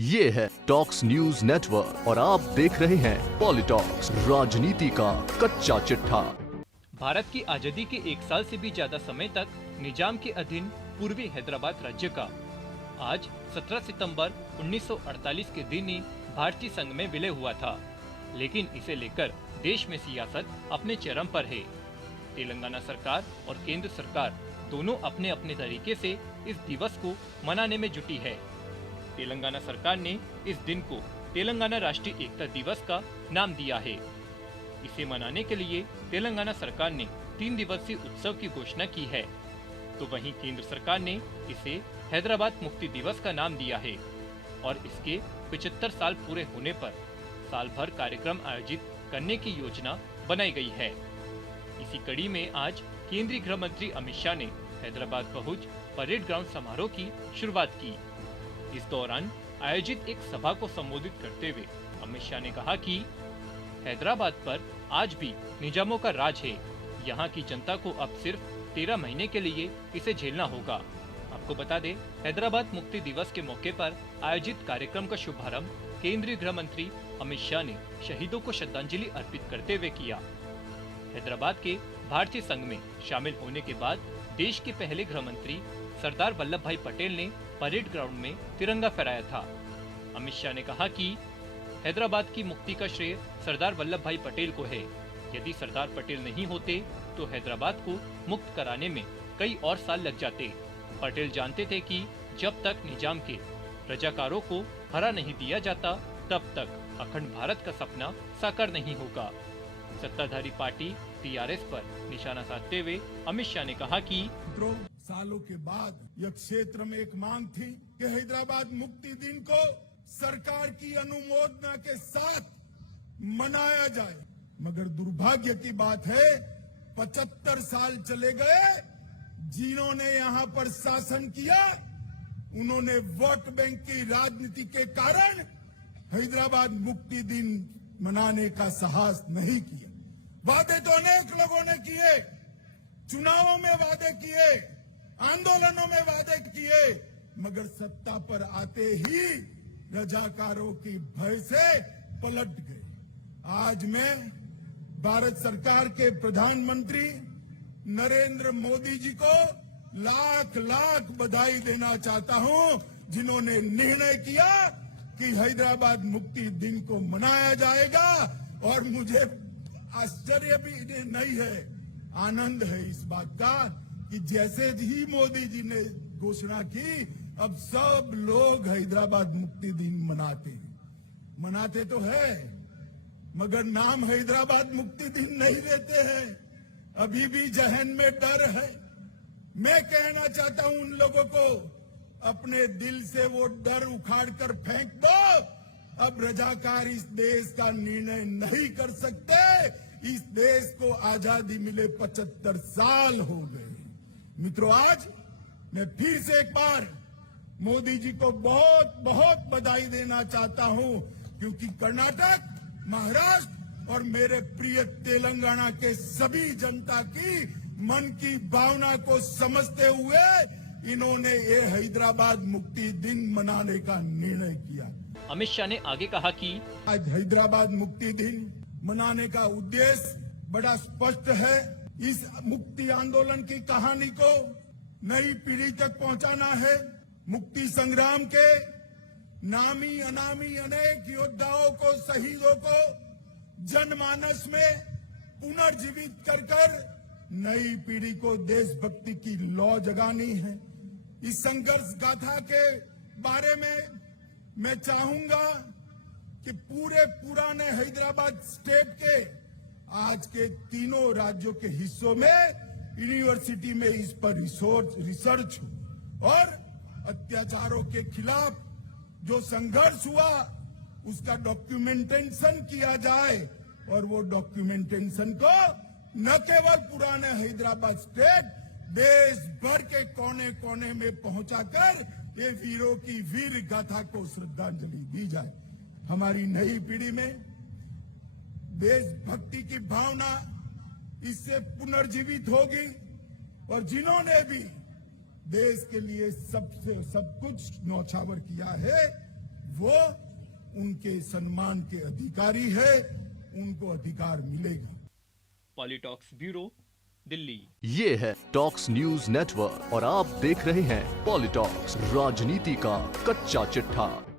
ये है talks news network और आप देख रहे हैं पॉलिटॉक्स, राजनीति का कच्चा चिट्ठा। भारत की आजादी के 1 साल से भी ज्यादा समय तक निजाम के अधीन पूर्वी हैदराबाद राज्य का आज 17 सितंबर 1948 के दिन ही भारतीय संघ में विलय हुआ था, लेकिन इसे लेकर देश में सियासत अपने चरम पर है। तेलंगाना सरकार और केंद्र सरकार दोनों अपने अपने तरीके से इस दिवस को मनाने में जुटी है। तेलंगाना सरकार ने इस दिन को तेलंगाना राष्ट्रीय एकता दिवस का नाम दिया है। इसे मनाने के लिए तेलंगाना सरकार ने 3 दिवसीय उत्सव की घोषणा की है, तो वहीं केंद्र सरकार ने इसे हैदराबाद मुक्ति दिवस का नाम दिया है और इसके 75 साल पूरे होने पर साल भर कार्यक्रम आयोजित करने की योजना बनाई गई है। इसी कड़ी में आज केंद्रीय गृह मंत्री अमित शाह ने हैदराबाद पहुंच परेड ग्राउंड समारोह की शुरुआत की। इस दौरान आयोजित एक सभा को संबोधित करते हुए अमित शाह ने कहा कि हैदराबाद पर आज भी निजामों का राज है। यहाँ की जनता को अब सिर्फ 13 महीने के लिए इसे झेलना होगा। आपको बता दें, हैदराबाद मुक्ति दिवस के मौके पर आयोजित कार्यक्रम का शुभारंभ केंद्रीय गृह मंत्री अमित शाह ने शहीदों को श्रद्धांजलि अर्पित करते हुए किया। हैदराबाद के भारतीय संघ में शामिल होने के बाद देश के पहले गृह मंत्री सरदार वल्लभ भाई पटेल ने परेड ग्राउंड में तिरंगा फहराया था। अमित शाह ने कहा कि हैदराबाद की मुक्ति का श्रेय सरदार वल्लभ भाई पटेल को है। यदि सरदार पटेल नहीं होते तो हैदराबाद को मुक्त कराने में कई और साल लग जाते। पटेल जानते थे कि जब तक निजाम के रजाकारों को हरा नहीं दिया जाता, तब तक अखंड भारत का सपना साकार नहीं होगा। सत्ताधारी पार्टी टीआरएस पर निशाना साधते हुए अमित शाह ने कहा कि सालों के बाद यह क्षेत्र में एक मांग थी कि हैदराबाद मुक्ति दिन को सरकार की अनुमोदना के साथ मनाया जाए, मगर दुर्भाग्य की बात है 75 साल चले गए। जिन्होंने यहाँ पर शासन किया उन्होंने वोट बैंक की राजनीति के कारण हैदराबाद मुक्ति दिन मनाने का साहस नहीं किया। वादे तो अनेक लोगों ने किए, चुनावों में वादे किए, आंदोलनों में वादे किए, मगर सत्ता पर आते ही रजाकारों की भय से पलट गए। आज मैं भारत सरकार के प्रधानमंत्री नरेंद्र मोदी जी को लाख लाख बधाई देना चाहता हूं, जिन्होंने निर्णय किया कि हैदराबाद मुक्ति दिन को मनाया जाएगा। और मुझे आश्चर्य भी नहीं है, आनंद है इस बात का कि जैसे ही मोदी जी ने घोषणा की, अब सब लोग हैदराबाद मुक्ति दिन मनाते तो है, मगर नाम हैदराबाद मुक्ति दिन नहीं लेते हैं। अभी भी जहन में डर है। मैं कहना चाहता हूं उन लोगों को, अपने दिल से वो डर उखाड़ कर फेंक दो। अब रजाकार इस देश का निर्णय नहीं कर सकते। इस देश को आजादी मिले 75 साल हो गए। मित्रों, आज मैं फिर से एक बार मोदी जी को बहुत बहुत बधाई देना चाहता हूं, क्योंकि कर्नाटक, महाराष्ट्र और मेरे प्रिय तेलंगाना के सभी जनता की मन की भावना को समझते हुए इन्होंने ये हैदराबाद मुक्ति दिन मनाने का निर्णय किया। अमित शाह ने आगे कहा कि आज हैदराबाद मुक्ति दिन मनाने का उद्देश्य बड़ा स्पष्ट है। इस मुक्ति आंदोलन की कहानी को नई पीढ़ी तक पहुंचाना है। मुक्ति संग्राम के नामी अनामी अनेक योद्धाओं को, शहीदों को जनमानस में पुनर्जीवित कर नई पीढ़ी को देशभक्ति की लौ जगानी है। इस संघर्ष गाथा के बारे में मैं चाहूंगा कि पूरे पुराने हैदराबाद स्टेट के आज के तीनों राज्यों के हिस्सों में यूनिवर्सिटी में इस पर रिसर्च हो और अत्याचारों के खिलाफ जो संघर्ष हुआ उसका डॉक्यूमेंटेशन किया जाए और वो डॉक्यूमेंटेशन को न केवल पुराने हैदराबाद स्टेट, देश भर के कोने कोने में पहुंचाकर ये वीरों की वीर गाथा को श्रद्धांजलि दी जाए। हमारी नई पीढ़ी में देशभक्ति की भावना इससे पुनर्जीवित होगी और जिन्होंने भी देश के लिए सब कुछ न्यौछावर किया है वो उनके सम्मान के अधिकारी है, उनको अधिकार मिलेगा। पॉलिटॉक्स ब्यूरो, दिल्ली। ये है टॉक्स न्यूज नेटवर्क और आप देख रहे हैं पॉलिटॉक्स, राजनीति का कच्चा चिट्ठा।